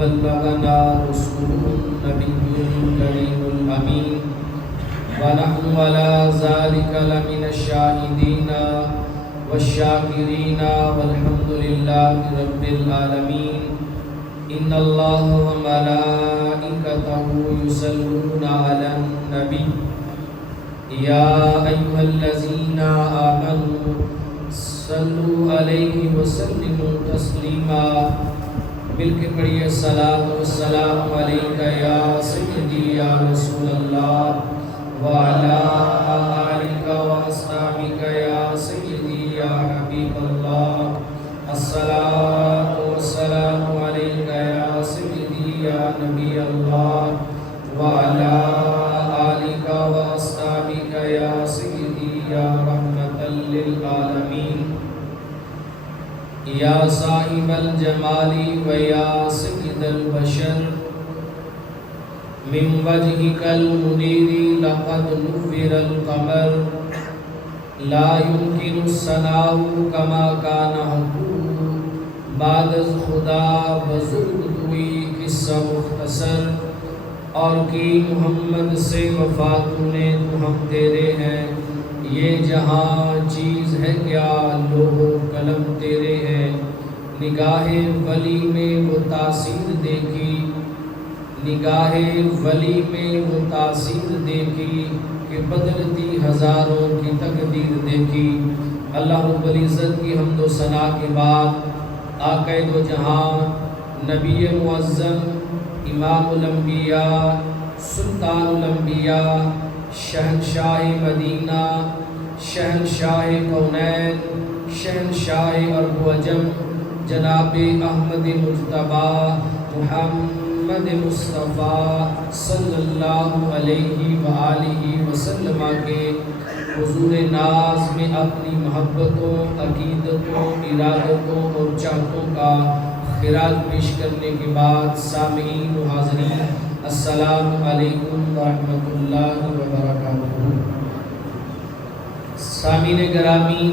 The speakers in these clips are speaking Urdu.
وبلغنا رسوله النبي الكريم الأمين ونحن على ذلك لمن الشاهدين والشاكرين والحمد لله رب العالمين إن الله وملائكته يصلون على النبي يا أيها الذين آمنوا صلوا عليه وسلموا تسليما مل کے پڑھیے الصلاۃ والسلام علیک یا سیدی یا رسول اللہ وعلی آلک واصحابک یا سیدی یا حبیب اللہ الصلاۃ والسلام علیک یا سیدی یا نبی اللہ وعلی آلک واصحابک یا سیدی یا رحمۃ للعالمین یا صاحب الجمال و یا سید البشر من وجهك المنیر لقد نور القمر لا يمكن الثناء كما كان حقه بعد از خدا بزرگ دوئی قصہ مختصر اور کی محمد سے وفاتونے تو ہم تیرے ہیں یہ جہاں چیز ہے کیا لوح و قلم تیرے ہیں نگاہ ولی میں وہ تاثیر دیکھی نگاہ ولی میں وہ تاثیر دیکھی کہ بدلتی ہزاروں کی تقدیر دیکھی اللہ رب العزت کی حمد و ثنا کے بعد آقا دو جہاں نبی معظم امام الانبیاء سلطان الانبیاء شہنشاہ مدینہ شہنشاہ کونین شہنشاہ عرب و عجم جناب احمد مجتبی محمد مصطفیٰ صلی اللہ علیہ وآلہ وسلم کے حضور ناز میں اپنی محبتوں عقیدتوں ارادتوں اور چاہتوں کا خراج پیش کرنے کے بعد سامعین و حاضرین السلام علیکم ورحمۃ اللہ وبرکاتہ۔ سامعین گرامی،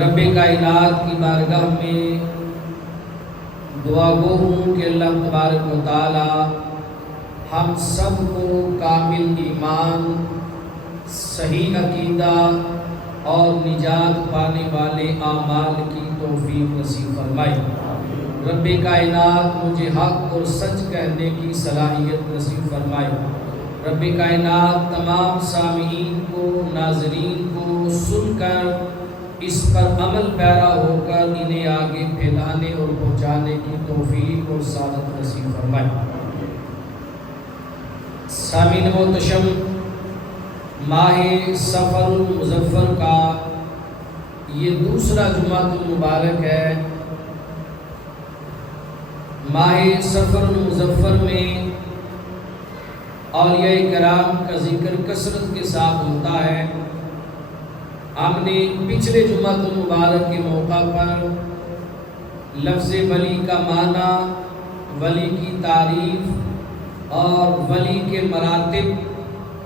رب کائنات کی بارگاہ میں دعا گو ہوں کہ اللہ تبارک و تعالی ہم سب کو کامل ایمان، صحیح عقیدہ اور نجات پانے والے اعمال کی توفیق نصیب فرمائے۔ رب کائنات مجھے حق اور سچ کہنے کی صلاحیت نصیب فرمائے۔ رب کائنات تمام سامعین کو، ناظرین کو سن کر اس پر عمل پیرا ہو کر انہیں آگے پھیلانے اور پہنچانے کی توفیق اور سعادت نصیب فرمائے۔ سامعین محتشم، ماہ سفر المظفر کا یہ دوسرا جمعہ المبارک ہے۔ ماہ سفر المظفر میں اولیاء کرام کا ذکر کثرت کے ساتھ ہوتا ہے۔ ہم نے پچھلے جمعہ المبارک کے موقع پر لفظ ولی کا معنی، ولی کی تعریف اور ولی کے مراتب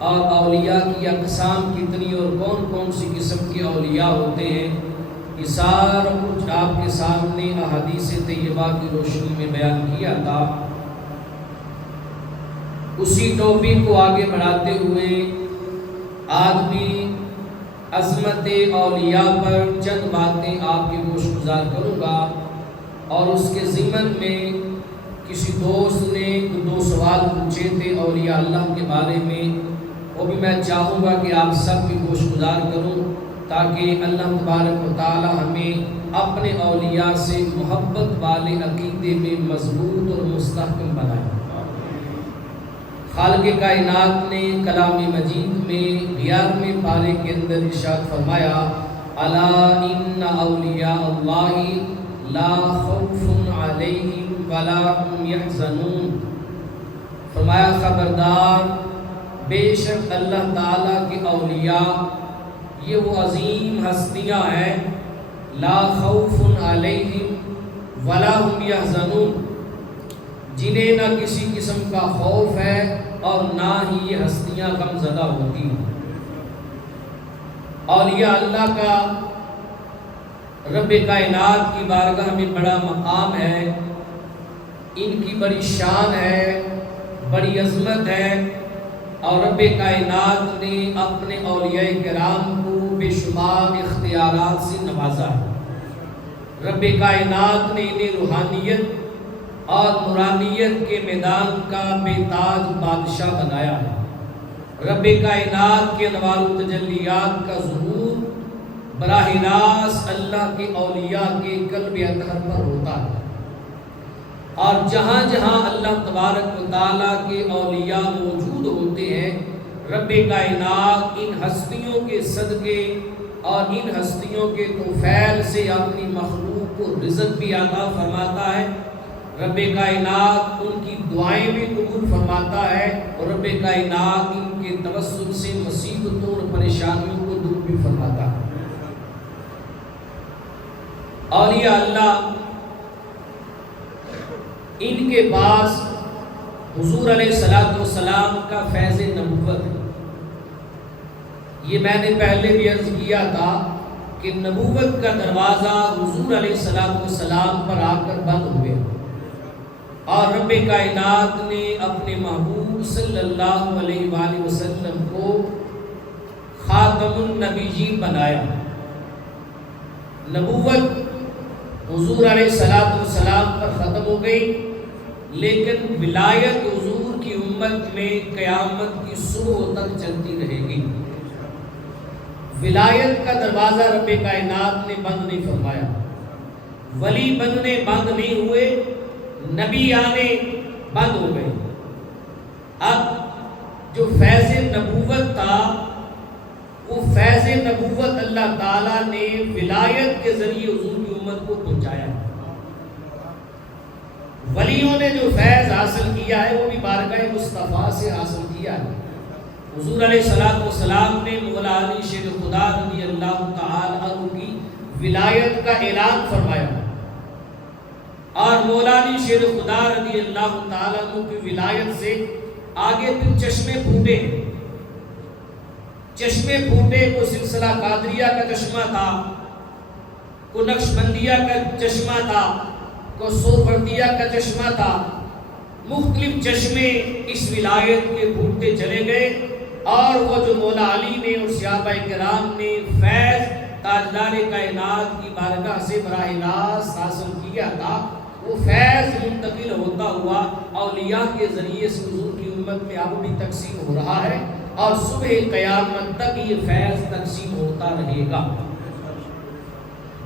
اور اولیاء کی اقسام کتنی اور کون کون سی قسم کے اولیاء ہوتے ہیں، یہ سارا کچھ آپ کے سامنے احادیث طیبہ کی روشنی میں بیان کیا تھا۔ اسی ٹاپک کو آگے بڑھاتے ہوئے آج بھی عظمت اولیاء پر چند باتیں آپ کے گوش گزار کروں گا، اور اس کے ضمن میں کسی دوست نے دو سوال پوچھے تھے اولیاء اللہ کے بارے میں، وہ بھی میں چاہوں گا کہ آپ سب کی گوش گزار کروں تاکہ اللہ تبارک و تعالی ہمیں اپنے اولیاء سے محبت والے عقیدے میں مضبوط اور مستحکم بنائے۔ خالق کائنات نے کلام مجید میں 11ویں پارے کے اندر ارشاد فرمایا، الا ان اولیاء اللہ لا خوف علیہم ولا هم یحزنون، فرمایا خبردار، بے شک اللہ تعالیٰ کے اولیاء یہ وہ عظیم ہستیاں ہیں، لا خوف علیہم ولا هم یحزنون، جنہیں نہ کسی قسم کا خوف ہے اور نہ ہی یہ ہستیاں غم زدہ ہوتی ہیں۔ اولیاء اللہ کا رب کائنات کی بارگاہ میں بڑا مقام ہے، ان کی بڑی شان ہے، بڑی عظمت ہے، اور رب کائنات نے اپنے اولیاء کرام کو بے شمار اختیارات سے نوازا ہے۔ رب کائنات نے انہیں روحانیت اور نورانیت کے میدان کا بے تاج بادشاہ بنایا ہے۔ رب کائنات کے انوار و تجلیات کا ظہور براہ راست اللہ کے اولیاء کے قلب اطہر پر ہوتا ہے، اور جہاں جہاں اللہ تبارک و تعالیٰ کے اولیاء موجود ہوتے ہیں، رب کائنات ان ہستیوں کے صدقے اور ان ہستیوں کے توفیل سے اپنی مخلوق کو رزق بھی عطا فرماتا ہے۔ رب کائنات ان کی دعائیں بھی قبول فرماتا ہے، اور رب کائنات ان کے توسل سے مصیبتوں اور پریشانیوں کو دور بھی فرماتا ہے۔ اولیاء اللہ ان کے پاس حضور علیہ السلام کا فیض نبوت ہے۔ یہ میں نے پہلے بھی عرض کیا تھا کہ نبوت کا دروازہ حضور علیہ السلام پر آ کر بند ہو گیا، اور رب کائنات نے اپنے محبوب صلی اللہ علیہ وآلہ وسلم کو خاتم النبیین بنایا۔ نبوت حضور علیہ السلام پر ختم ہو گئی، لیکن ولایت حضور کی امت میں قیامت کی صبح تک چلتی رہے گی۔ ولایت کا دروازہ رب کائنات نے بند نہیں فرمایا، ولی بننے بند نہیں ہوئے، نبی آنے بند ہو گئے۔ اب جو فیض نبوت تھا، وہ فیض نبوت اللہ تعالیٰ نے ولایت کے ذریعے حضور کی امت کو پہنچایا۔ ولیوں نے جو فیض حاصل کیا ہے وہ بھی بارگاہ مصطفیٰ سے حاصل کیا ہے۔ حضور علیہ السلام نے مولا علی شیر خدا رضی اللہ تعالی عنہ کی ولایت کا اعلان فرمایا، اور مولا علی شیر خدا رضی اللہ تعالی عنہ کی ولایت سے آگے پھر چشمے پھوٹے۔ چشمے پھوٹے، کو سلسلہ قادریہ کا چشمہ تھا، کو نقشبندیہ کا چشمہ تھا، کو سہروردیہ کا چشمہ تھا۔ مختلف چشمے اس ولایت کے پھوٹتے چلے گئے، اور وہ جو مولا علی نے اور صحابہ کرام نے فیض تاجدار کائنات کی بارگاہ سے براہ راست حاصل کیا تھا، وہ فیض منتقل ہوتا ہوا اولیاء کے ذریعے سے حضور کی امت میں اب بھی تقسیم ہو رہا ہے، اور صبح قیامت تک یہ فیض تقسیم ہوتا رہے گا،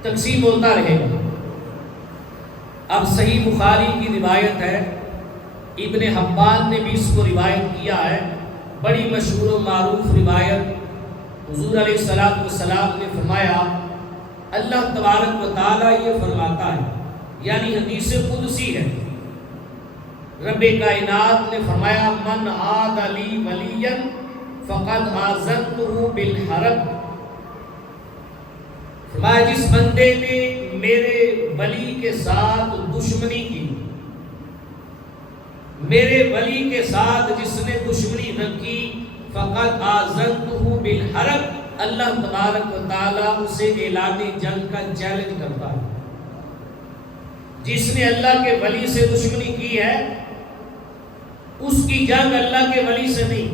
تقسیم ہوتا رہے گا۔ اب صحیح بخاری کی روایت ہے، ابن حبان نے بھی اس کو روایت کیا ہے، بڑی مشہور و معروف روایت۔ حضور علیہ السلام نے فرمایا، اللہ تبارک و تعالیٰ یہ فرماتا ہے، یعنی حدیث قدسی ہے، رب کائنات نے فرمایا، من عاد لی ولیا فقد آذنتہ بالحرب۔ فرمایا جس بندے نے میرے ولی کے ساتھ دشمنی کی، میرے ولی کے ساتھ جس نے دشمنی رکھی، فقد آذنتہ بالحرب، اللہ تبارک و تعالیٰ اسے اعلان جنگ کا چیلنج کرتا ہے۔ جس نے اللہ کے ولی سے دشمنی کی ہے، اس کی جنگ اللہ کے ولی سے نہیں،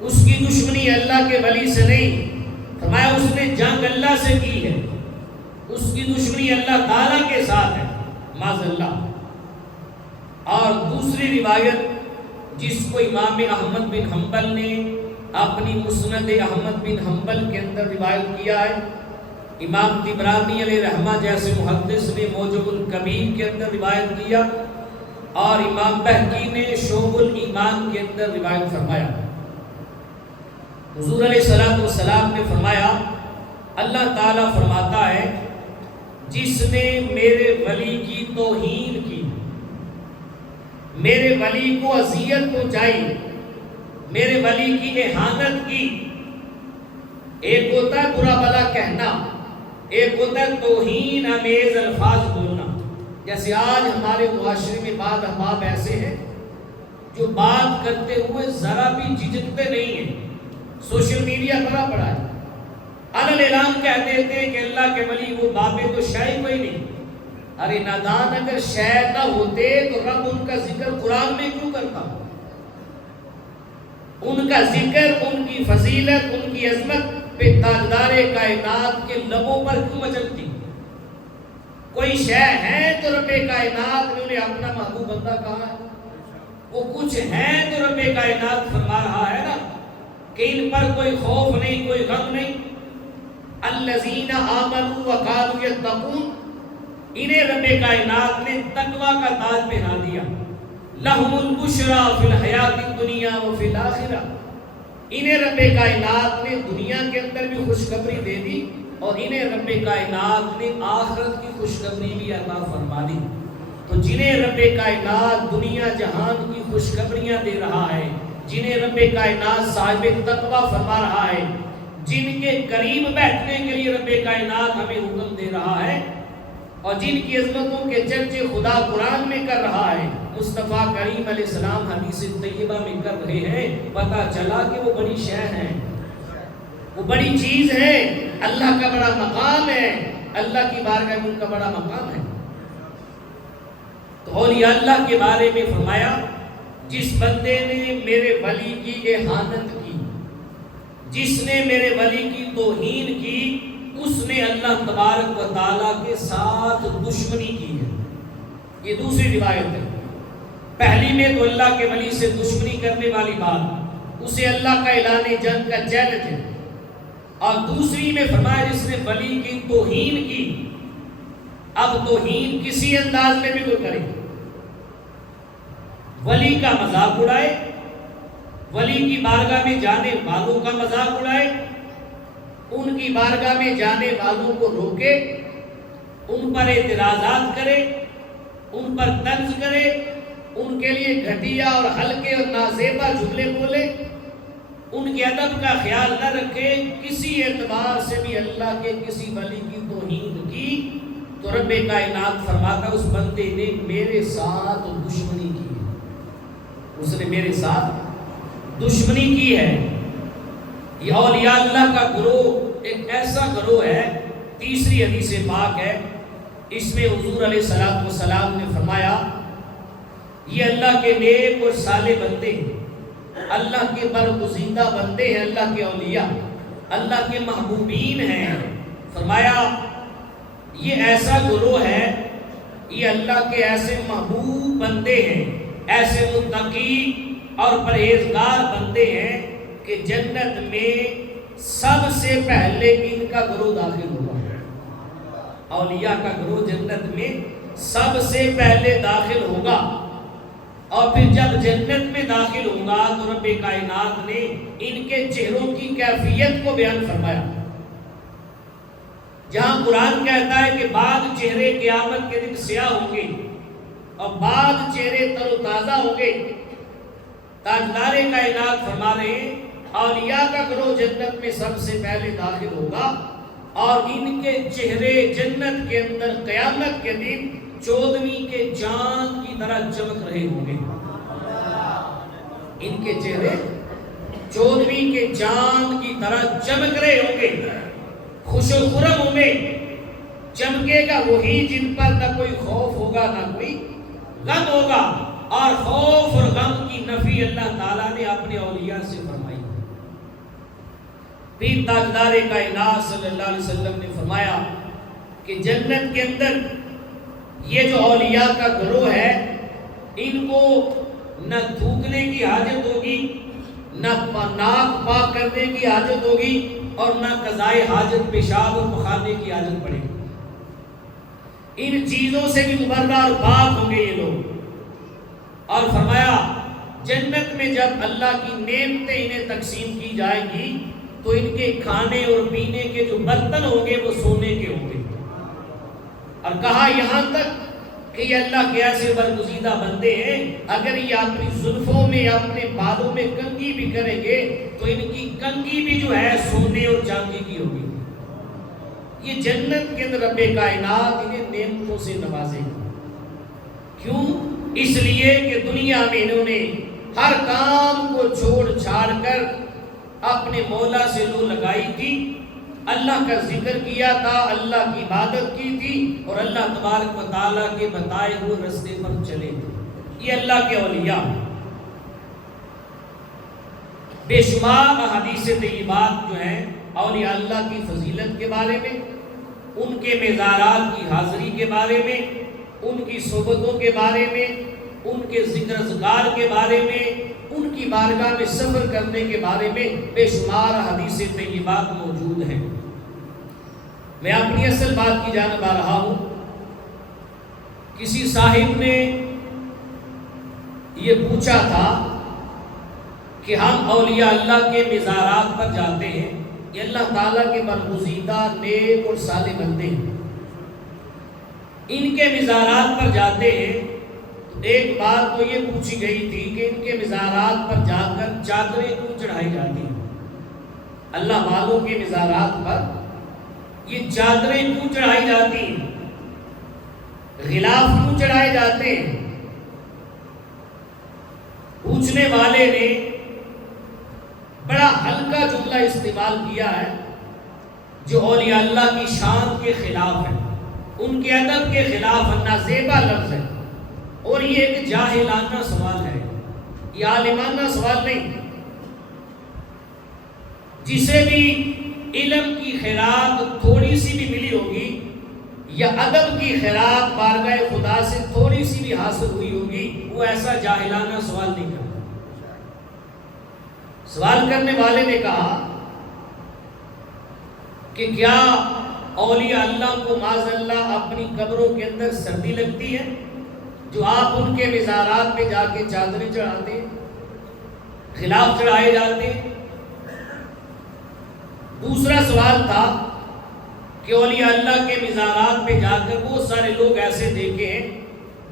اس کی دشمنی اللہ کے ولی سے نہیں، فرمایا اس نے جنگ اللہ سے کی ہے، اس کی دشمنی اللہ تعالیٰ کے ساتھ ہے، معاذ اللہ۔ اور دوسری روایت جس کو امام احمد بن حنبل نے اپنی مسند احمد بن حنبل کے اندر روایت کیا ہے، امام طبرانی علیہ رحمہ جیسے محدث نے موجب الکبیر کے اندر روایت کیا، اور امام بہقی نے شعب الایمان کے اندر روایت فرمایا۔ حضور علیہ السلام نے فرمایا، اللہ تعالیٰ فرماتا ہے، جس نے میرے ولی کی توہین کی، میرے ولی کو اذیت پہنچائی، میرے ولی کی اہانت کی، ایک ہوتا ہے برا بھلا کہنا، ایک ہوتا ہے توہین آمیز الفاظ بولنا۔ جیسے آج ہمارے معاشرے میں بعض احباب ایسے ہیں جو بات کرتے ہوئے ذرا بھی جھجکتے نہیں ہیں، سوشل میڈیا بڑا پڑا ہے، علل اعلان کہہ دیتے ہیں کہ اللہ کے ولی وہ بابے تو شاہی کوئی نہیں، ارے نادان اگر شے نہ ہوتے تو رب ان کا ذکر قرآن میں کیوں کرتا؟ ان کا ذکر، ان کی فضیلت، ان کی عظمت پہ تاجدار کائنات کے لبوں پر کیوں مچلتی؟ کوئی شے ہے تو رب کائنات نے انہیں اپنا محبوب بندہ کہا ہے، وہ کچھ ہے تو رب کائنات فرما رہا ہے نا کہ ان پر کوئی خوف نہیں، کوئی غم نہیں۔ الذین آمنوا وکانوا یتقون، انہیں رب کائنات نے تقوی کا تاج پہنا دیا۔ لہم البشریٰ فی الحیات الدنیا وفی الآخرہ، انہیں رب کائنات نے دنیا کے اندر بھی خوشخبری دے دی اور انہیں رب کائنات نے آخرت کی خوشخبری بھی عطا فرما دی۔ تو جنہیں رب کائنات دنیا جہان کی خوشخبریاں دے رہا ہے، جنہیں رب کائنات صاحب تقوی فرما رہا ہے، جن کے قریب بیٹھنے کے لیے رب کائنات ہمیں حکم دے رہا ہے، اور جن کی عظمتوں کے چرچے خدا قرآن میں کر رہا ہے، مصطفیٰ کریم علیہ السلام حدیث طیبہ میں کر رہے ہیں، پتہ چلا کہ وہ بڑی شے ہیں، وہ بڑی چیز ہے، اللہ کا بڑا مقام ہے، اللہ کی بارگاہ میں ان کا بڑا مقام ہے۔ تو اولیاء اللہ کے بارے میں فرمایا، جس بندے نے میرے ولی کی اہانت کی، جس نے میرے ولی کی توہین کی، اس نے اللہ تبارک و تعالیٰ کے ساتھ دشمنی کی ہے۔ یہ دوسری روایت ہے۔ پہلی میں تو اللہ کے ولی سے دشمنی کرنے والی بات، اسے اللہ کا اعلان جنگ کا چیلنج ہے، اور دوسری میں فرمایا جس نے ولی کی توہین کی۔ اب توہین کسی انداز میں بھی کوئی کرے، ولی کا مذاق اڑائے، ولی کی بارگاہ میں جانے والوں کا مذاق اڑائے، ان کی بارگاہ میں جانے والوں کو روکے، ان پر اعتراضات کرے، ان پر طنز کرے، ان کے لیے گھٹیا اور ہلکے اور نازیبا جملے بولے، ان کے ادب کا خیال نہ رکھے، کسی اعتبار سے بھی اللہ کے کسی ولی کی توہین کی، تو رب کائنات فرماتا اس بندے نے میرے ساتھ دشمنی کی ہے، اس نے میرے ساتھ دشمنی کی ہے۔ یہ اولیاء اللہ کا گروہ ایک ایسا گروہ ہے، تیسری حدیث پاک ہے، اس میں حضور علیہ السلام نے فرمایا یہ اللہ کے نیک اور صالح بندے ہیں، اللہ کے برگزیدہ بندے ہیں، اللہ کے اولیاء، اللہ کے محبوبین ہیں۔ فرمایا یہ ایسا گروہ ہے، یہ اللہ کے ایسے محبوب بندے ہیں، ایسے متقی اور پرہیزگار بندے ہیں کہ جنت میں سب سے پہلے ان کا گروہ داخل ہوگا۔ اولیاء کا گروہ جنت میں سب سے پہلے داخل ہوگا، اور پھر جب جنت میں داخل ہوگا تو رب کائنات نے ان کے چہروں کی کیفیت کو بیان فرمایا۔ جہاں قرآن کہتا ہے کہ بعض چہرے قیامت کے دن سیاہ ہوں گے اور بعض چہرے تر و تازہ ہوں گے، تاجدار کائنات فرما رہے ہیں اولیاء کا گروہ جنت میں سب سے پہلے داخل ہوگا، اور ان کے چہرے جنت کے اندر قیامت کے دن چودھویں کے چاند کی طرح چمک رہے ہوں گے۔ ان کے چہرے چودھویں کے چاند کی طرح چمک رہے ہوں گے، خوش و خرم ہوں گے۔ چمکے گا وہی جن پر نہ کوئی خوف ہوگا نہ کوئی غم ہوگا، اور خوف اور غم کی نفی اللہ تعالیٰ نے اپنے اولیاء سے فرمائی۔ پھر تاجدار کائنات صلی اللہ علیہ وسلم نے فرمایا کہ جنت کے اندر یہ جو اولیاء کا گروہ ہے، ان کو نہ تھوکنے کی حاجت ہوگی، نہ ناک پاک کرنے کی حاجت ہوگی، اور نہ قضائے حاجت پیشاب اور پخانے کی حاجت پڑے گی۔ ان چیزوں سے بھی مبرہ اور پاک ہوں گے یہ لوگ۔ اور فرمایا جنت میں جب اللہ کی نعمتیں انہیں تقسیم کی جائیں گی تو ان کے کھانے اور پینے کے جو برتن ہوں گے وہ سونے کے ہوں گے، اور کہا یہاں تک کہ یہ اللہ کے ایسے برگزیدہ بندے ہیں، اگر یہ اپنی زلفوں میں یا اپنے بالوں میں کنگھی بھی کریں گے تو ان کی کنگھی بھی جو ہے سونے اور چاندی کی ہوگی۔ یہ جنت کے اندر رب کائنات انہیں نعمتوں سے نوازے گا۔ کیوں؟ اس لیے کہ دنیا میں انہوں نے ہر کام کو چھوڑ چھاڑ کر اپنے مولا سے لو لگائی تھی، اللہ کا ذکر کیا تھا، اللہ کی عبادت کی تھی اور اللہ تبارک و تعالیٰ کے بتائے ہوئے راستے پر چلے تھے۔ یہ اللہ کے اولیاء۔ بے شمار احادیث طیبات جو ہیں اولیاء اللہ کی فضیلت کے بارے میں، ان کے مزارات کی حاضری کے بارے میں، ان کی صحبتوں کے بارے میں، ان کے ذکر اذکار کے بارے میں، ان کی بارگاہ میں سفر کرنے کے بارے میں بے شمار حدیث طیبات موجود ہیں۔ میں اپنی اصل بات کی جانب آ رہا ہوں۔ کسی صاحب نے یہ پوچھا تھا کہ ہم اولیاء اللہ کے مزارات پر جاتے ہیں، یہ اللہ تعالیٰ کے برگزیدہ نیک اور صالح بندے ہیں، ان کے مزارات پر جاتے ہیں، تو ایک بات تو یہ پوچھی گئی تھی کہ ان کے مزارات پر جا کر چادریں کیوں چڑھائی جاتی ہیں؟ اللہ والوں کے مزارات پر یہ چادریں کیوں چڑھائی جاتی ہیں؟ غلاف کیوں چڑھائے جاتے ہیں؟ پوچھنے والے نے بڑا ہلکا جملہ استعمال کیا ہے جو اولیاء اللہ کی شان کے خلاف ہے، ان کے ادب کے خلاف ہے، نازیبا لفظ ہے، اور یہ ایک جاہلانہ سوال ہے، یہ عالمانہ سوال نہیں۔ جسے بھی علم کی خیرات تھوڑی سی بھی ملی ہوگی یا ادب کی خیرات بارگاہ خدا سے تھوڑی سی بھی حاصل ہوئی ہوگی، وہ ایسا جاہلانہ سوال نہیں کرتا۔ سوال کرنے والے نے کہا کہ کیا اولیاء اللہ کو معاذ اللہ اپنی قبروں کے اندر سردی لگتی ہے جو آپ ان کے مزارات پہ جا کے چادریں چڑھاتے ہیں، غلاف چڑھائے جاتے ہیں؟ دوسرا سوال تھا کہ اولیاء اللہ کے مزارات پہ جا کر بہت سارے لوگ ایسے دیکھے ہیں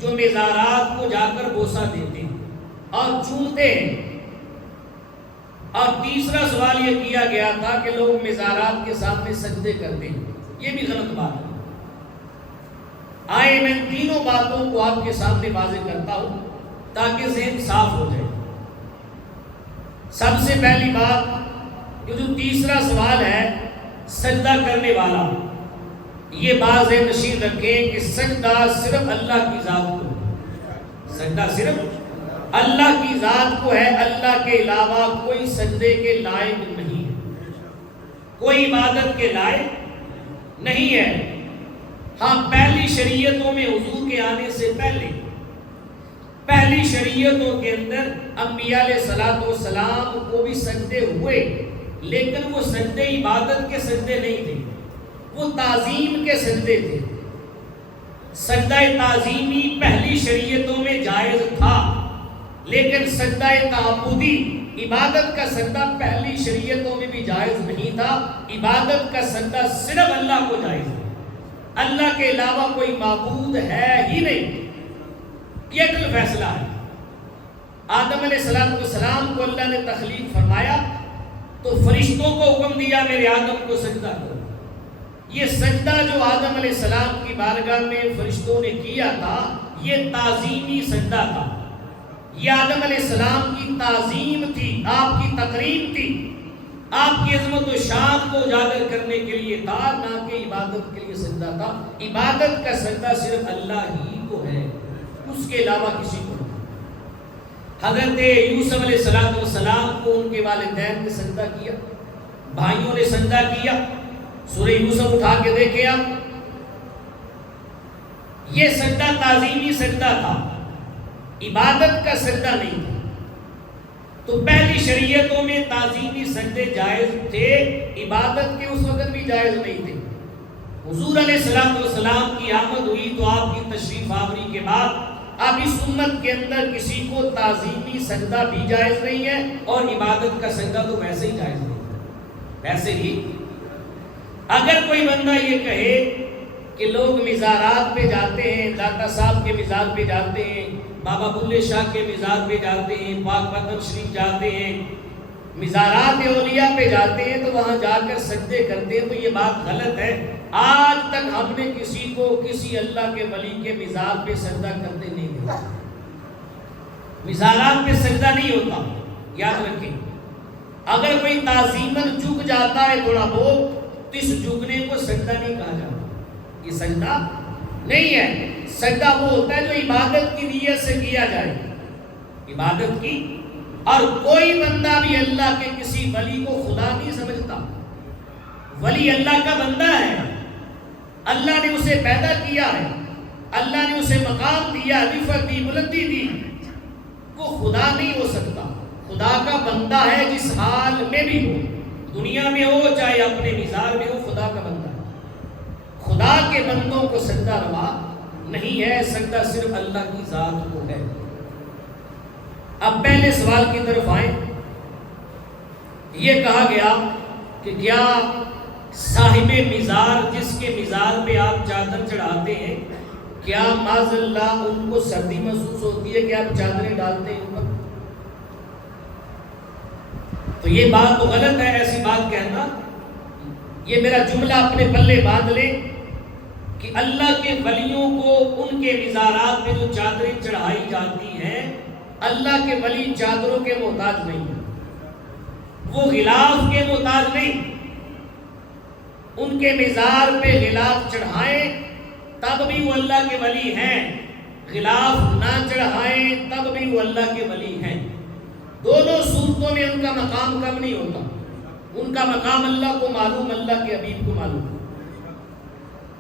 جو مزارات کو جا کر بوسہ دیتے ہیں اور چومتے ہیں۔ اور تیسرا سوال یہ کیا گیا تھا کہ لوگ مزارات کے سامنے سجدے کرتے ہیں، یہ بھی غلط بات ہے۔ آئے میں تینوں باتوں کو آپ کے سامنے واضح کرتا ہوں تاکہ ذہن صاف ہو جائے۔ سب سے پہلی بات، یہ جو تیسرا سوال ہے سجدہ کرنے والا، یہ بات ذہن نشین رکھیں کہ سجدہ صرف اللہ کی ذات کو ہے، سجدہ صرف اللہ کی ذات کو ہے، اللہ کے علاوہ کوئی سجدے کے لائق نہیں ہے، کوئی عبادت کے لائق نہیں ہے۔ ہاں پہلی شریعتوں میں حضور کے آنے سے پہلی شریعتوں کے اندر انبیاء علیہ الصلوۃ والسلام کو بھی سجدے ہوئے، لیکن وہ سجدے عبادت کے سجدے نہیں تھے، وہ تعظیم کے سجدے تھے۔ سجدہ تعظیمی پہلی شریعتوں میں جائز تھا، لیکن سجدہ تعبدی عبادت کا سجدہ پہلی شریعتوں میں بھی جائز نہیں تھا۔ عبادت کا سجدہ صرف اللہ کو جائز ہے، اللہ کے علاوہ کوئی معبود ہے ہی نہیں، یہ عقل فیصلہ ہے۔ آدم علیہ السلام کو اللہ نے تخلیق فرمایا تو فرشتوں کو حکم دیا میرے آدم کو سجدہ کرو۔ یہ سجدہ جو آدم علیہ السلام کی بارگاہ میں فرشتوں نے کیا تھا، یہ تعظیمی سجدہ تھا، یہ آدم علیہ السلام کی تعظیم تھی، آپ کی تقریب تھی، آپ کی عظمت و شان کو اجاگر کرنے کے لیے تھا، نہ کہ عبادت کے لیے سجدہ تھا۔ عبادت کا سجدہ صرف اللہ ہی کو ہے، اس کے علاوہ کسی کو نہیں۔ حضرت یوسف علیہ السلام کو ان کے والدین نے سجدہ کیا، بھائیوں نے سجدہ کیا۔ سورہ یوسف اٹھا کے دیکھیں آپ، یہ سجدہ تعظیمی سجدہ تھا، عبادت کا سجدہ نہیں تھا۔ تو پہلی شریعتوں میں تعظیمی سجدے جائز تھے، عبادت کے اس وقت بھی جائز نہیں تھے۔ حضور علیہ السلام کی آمد ہوئی تو آپ کی تشریف آوری کے بعد اب اس امت کے اندر کسی کو تعظیمی سجدہ بھی جائز نہیں ہے اور عبادت کا سجدہ تو ویسے ہی جائز نہیں ہے۔ ویسے ہی اگر کوئی بندہ یہ کہے کہ لوگ مزارات پہ جاتے ہیں، داتا صاحب کے مزار پہ جاتے ہیں، بابا بلے شاہ کے مزار پہ جاتے ہیں، پاک پتن شریف جاتے ہیں، مزارات اولیاء پہ جاتے ہیں تو وہاں جا کر سجدے کرتے ہیں، تو یہ بات غلط ہے۔ آج تک ہم نے کسی کو کسی اللہ کے ولی کے مزار پہ سجدہ کرتے نہیں دیکھا۔ مزارات پہ سجدہ نہیں ہوتا، یاد رکھیں۔ اگر کوئی تعظیماً جھک جاتا ہے تھوڑا بہت تو تو اس جھکنے کو سجدہ نہیں کہا جاتا، یہ سجدہ نہیں ہے۔ سجدہ وہ ہوتا ہے جو عبادت کی نیت سے کیا جائے، عبادت کی۔ اور کوئی بندہ بھی اللہ کے کسی ولی کو خدا نہیں سمجھتا، ولی اللہ کا بندہ ہے، اللہ نے اسے پیدا کیا ہے، اللہ نے اسے مقام دیا، رفعت دی، بلندی دی، وہ خدا نہیں ہو سکتا۔ خدا کا بندہ ہے جس حال میں بھی ہو، دنیا میں ہو چاہے اپنے مزار میں ہو، خدا کا بندہ ہے۔ خدا کے بندوں کو سجدہ روا نہیں ہے، سجدہ صرف اللہ کی ذات کو ہے۔ اب پہلے سوال کی طرف آئیں۔ یہ کہا گیا کہ کیا صاحب مزار، جس کے مزار پہ آپ چادر چڑھاتے ہیں، کیا معاذ اللہ ان کو سردی محسوس ہوتی ہے کہ آپ چادریں ڈالتے ہیں اوپر؟ تو یہ بات تو غلط ہے، ایسی بات کہنا۔ یہ میرا جملہ اپنے پلے باندھ لیں کہ اللہ کے ولیوں کو ان کے مزارات پہ جو چادریں چڑھائی جاتی ہیں، اللہ کے ولی چادروں کے محتاج نہیں ہیں، وہ غلاف کے محتاج نہیں۔ ان کے مزار پہ غلاف چڑھائیں تب بھی وہ اللہ کے ولی ہیں، غلاف نہ چڑھائیں تب بھی وہ اللہ کے ولی ہیں۔ دونوں صورتوں میں ان کا مقام کم نہیں ہوتا، ان کا مقام اللہ کو معلوم، اللہ کے حبیب کو معلوم۔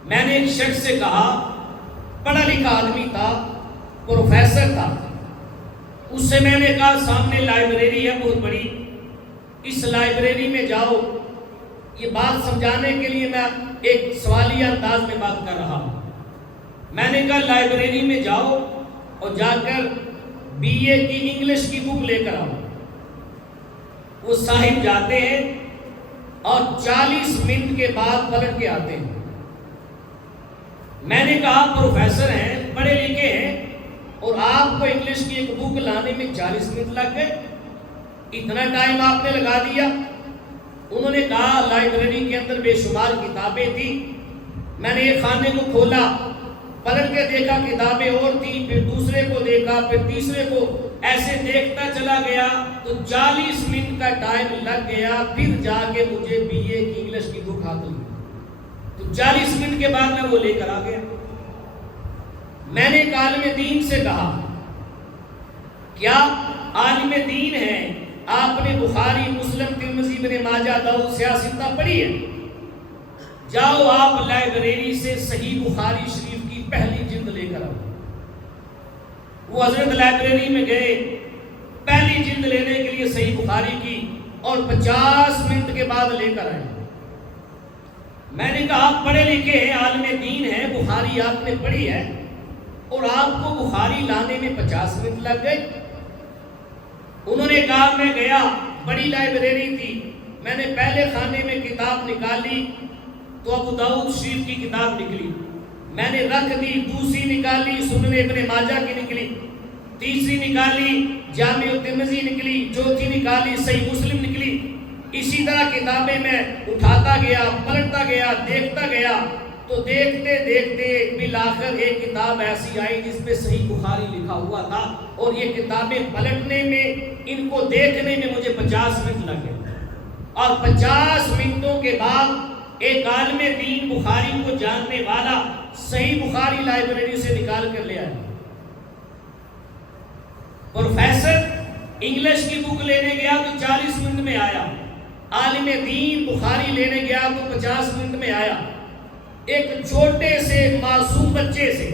میں نے ایک شخص سے کہا، پڑھا لکھا آدمی تھا، پروفیسر تھا، اس سے میں نے کہا سامنے لائبریری ہے بہت بڑی، اس لائبریری میں جاؤ۔ یہ بات سمجھانے کے لیے میں ایک سوالیہ انداز میں بات کر رہا ہوں۔ میں نے کہا لائبریری میں جاؤ اور جا کر بی اے کی انگلش کی بک لے کر آؤ۔ وہ صاحب جاتے ہیں اور 40 منٹ کے بعد پلٹ کے آتے ہیں۔ میں نے کہا پروفیسر ہیں، پڑھے لکھے ہیں، اور آپ کو انگلش کی ایک بک لانے میں 40 منٹ لگ گئے، اتنا ٹائم آپ نے لگا دیا؟ انہوں نے کہا لائبریری کے اندر بے شمار کتابیں تھیں، میں نے ایک خانے کو کھولا، پلٹ کے دیکھا کتابیں اور تھیں، پھر دوسرے کو دیکھا، پھر تیسرے کو، ایسے دیکھتا چلا گیا تو 40 منٹ کا ٹائم لگ گیا، پھر جا کے مجھے بی اے کی انگلش کی بک ہاتھ لی، تو 40 منٹ کے بعد میں وہ لے کر آ گیا۔ میں نے ایک عالم دین سے کہا، کیا عالم دین ہے، آپ نے بخاری، مسلم، ترمذی، ابن ماجہ، داؤد، سیاستہ پڑھی ہے؟ جاؤ آپ لائبریری سے صحیح بخاری شریف کی پہلی جلد لے کر آؤ۔ وہ حضرت لائبریری میں گئے، پہلی جلد لینے کے لیے صحیح بخاری کی، اور 50 منٹ کے بعد لے کر آئے۔ میں نے کہا آپ پڑھے لکھے ہیں، عالم دین ہیں، بخاری آپ نے پڑھی ہے، اور آپ کو بخاری لانے میں 50 منٹ لگ گئے؟ انہوں نے کہا میں گیا، بڑی لائبریری تھی، میں نے پہلے خانے میں کتاب نکالی تو ابو داؤد شریف کی کتاب نکلی، میں نے رکھ دی، دوسری نکالی سنن ابن ماجہ کی نکلی، تیسری نکالی جامع ترمذی نکلی، چوتھی نکالی صحیح مسلم نکلی۔ اسی طرح کتابیں میں اٹھاتا گیا، پلٹتا گیا، دیکھتا گیا، تو دیکھتے دیکھتے بالآخر ایک کتاب ایسی آئی جس پہ صحیح بخاری لکھا ہوا تھا، اور یہ کتابیں پلٹنے میں، ان کو دیکھنے میں مجھے 50 منٹ لگے، اور 50 منٹوں کے بعد ایک عالم دین بخاری کو جاننے والا صحیح بخاری لائبریری سے نکال کر لے آیا۔ پروفیسر انگلش کی بک لینے گیا تو 40 منٹ میں آیا، عالم دین بخاری لینے گیا تو 50 منٹ میں آیا۔ ایک چھوٹے سے معصوم بچے سے،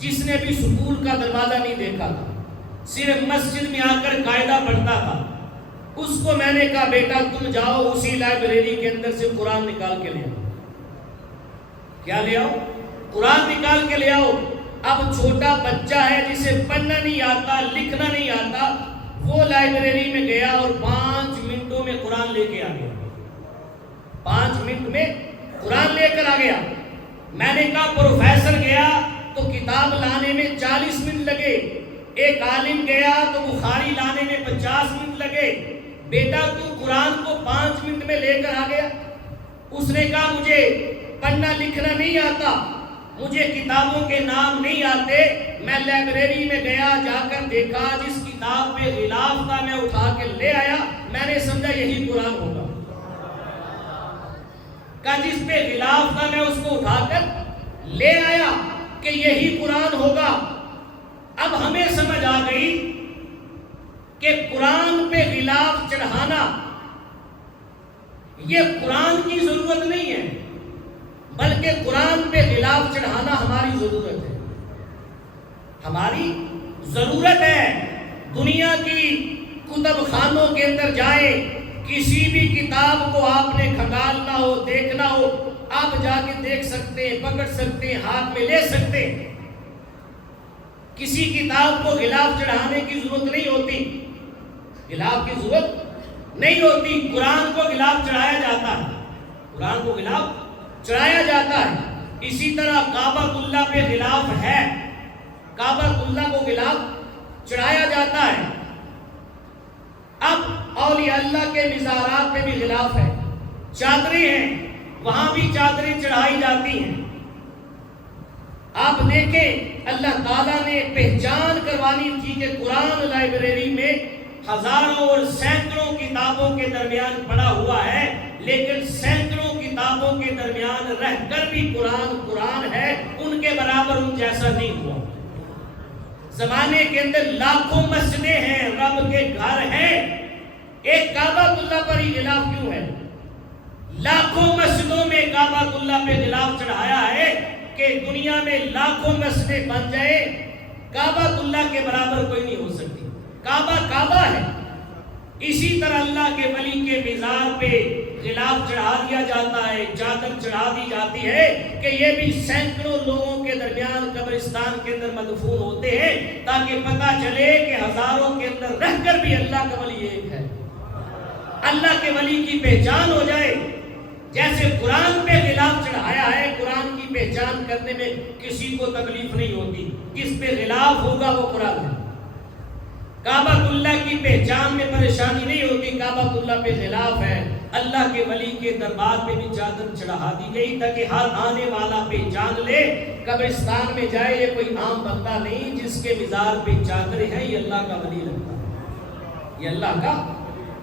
جس نے بھی سکول کا دروازہ نہیں دیکھا تھا، صرف مسجد میں آ کر قاعدہ پڑھتا تھا، اس کو میں نے کہا بیٹا تم جاؤ اسی لائبریری کے اندر سے قرآن نکال کے لے آؤ۔ کیا لے آؤ؟ قرآن نکال کے لے آؤ۔ اب چھوٹا بچہ ہے جسے پڑھنا نہیں آتا، لکھنا نہیں آتا، وہ لائبریری میں گیا اور 5 منٹوں میں قرآن لے کے آ گیا، 5 منٹ میں قرآن لے کر آ گیا۔ میں نے کہا پروفیسر گیا تو کتاب لانے میں 40 منٹ لگے، ایک عالم گیا تو بخاری لانے میں 50 منٹ لگے، بیٹا تو قرآن کو 5 منٹ میں لے کر آ گیا۔ اس نے کہا مجھے پڑھنا لکھنا نہیں آتا، مجھے کتابوں کے نام نہیں آتے، میں لائبریری میں گیا، جا کر دیکھا جس کتاب پہ غلاف تھا میں اٹھا کے لے آیا، میں نے سمجھا یہی قرآن ہوگا۔ کا جس پہ غلاف تھا میں اس کو اٹھا کر لے آیا کہ یہی قرآن ہوگا۔ اب ہمیں سمجھ آ گئی کہ قرآن پہ غلاف چڑھانا یہ قرآن کی ضرورت نہیں ہے، بلکہ قرآن پہ غلاف چڑھانا ہماری ضرورت ہے۔ ہماری ضرورت ہے۔ دنیا کی کتب خانوں کے اندر جائے، کسی بھی کتاب کو آپ نے کھنگالنا ہو، دیکھنا ہو، آپ جا کے دیکھ سکتے ہیں، پکڑ سکتے ہیں، ہاتھ میں لے سکتے ہیں۔ کسی کتاب کو غلاف چڑھانے کی ضرورت نہیں ہوتی، غلاف کی ضرورت نہیں ہوتی۔ قرآن کو غلاف چڑھایا جاتا ہے، قرآن کو غلاف چڑھایا جاتا ہے۔ اسی طرح کعبہ اللہ پہ غلاف ہے، کعبہ اللہ کو غلاف چڑھایا جاتا ہے۔ اب اولیاء اللہ کے مزارات پہ بھی غلاف ہے، چادریں ہیں، وہاں بھی چادریں چڑھائی جاتی ہیں۔ آپ دیکھیں اللہ تعالیٰ نے پہچان کروانی تھی کہ قرآن لائبریری میں ہزاروں اور سینکڑوں کتابوں کے درمیان پڑا ہوا ہے، لیکن سینکڑوں کتابوں کے درمیان رہ کر بھی قرآن قرآن ہے، ان کے برابر ان جیسا نہیں ہوا۔ زمانے کے اندر لاکھوں مسجدیں ہیں، رب کے گھر ہیں، ایک کعبہ اللہ پر ہی غلاف کیوں ہے؟ لاکھوں مسجدوں میں کعبہ اللہ پہ غلاف چڑھایا ہے کہ دنیا میں لاکھوں مسجدیں بن جائے، کعبہ اللہ کے برابر کوئی نہیں ہو سکتی۔ کعبہ کعبہ ہے۔ اسی طرح اللہ کے ولی کے مزار پہ غلاف چڑھا دیا جاتا ہے، چادر چڑھا دی جاتی ہے کہ یہ بھی سینکڑوں لوگوں کے درمیان قبرستان کے اندر مدفون ہوتے ہیں، تاکہ پتہ چلے کہ ہزاروں کے اندر رہ کر بھی اللہ کا ولی ایک ہے، اللہ کے ولی کی پہچان ہو جائے۔ جیسے قرآن پہ غلاف چڑھایا ہے، قرآن کی پہچان کرنے میں کسی کو تکلیف نہیں ہوتی، جس پہ غلاف ہوگا وہ قرآن ہے۔ کعبہ اللہ کی پہچان میں پریشانی نہیں ہوتی، کعبہ اللہ پہ غلاف ہے۔ اللہ کے ولی کے دربار پہ بھی چادر چڑھا دی گئی تاکہ ہر آنے والا پہچان لے، قبرستان میں جائے یہ کوئی عام بندہ نہیں جس کے مزار پہ چادر ہے، یہ اللہ کا ولی لگتا ہے، یہ اللہ کا۔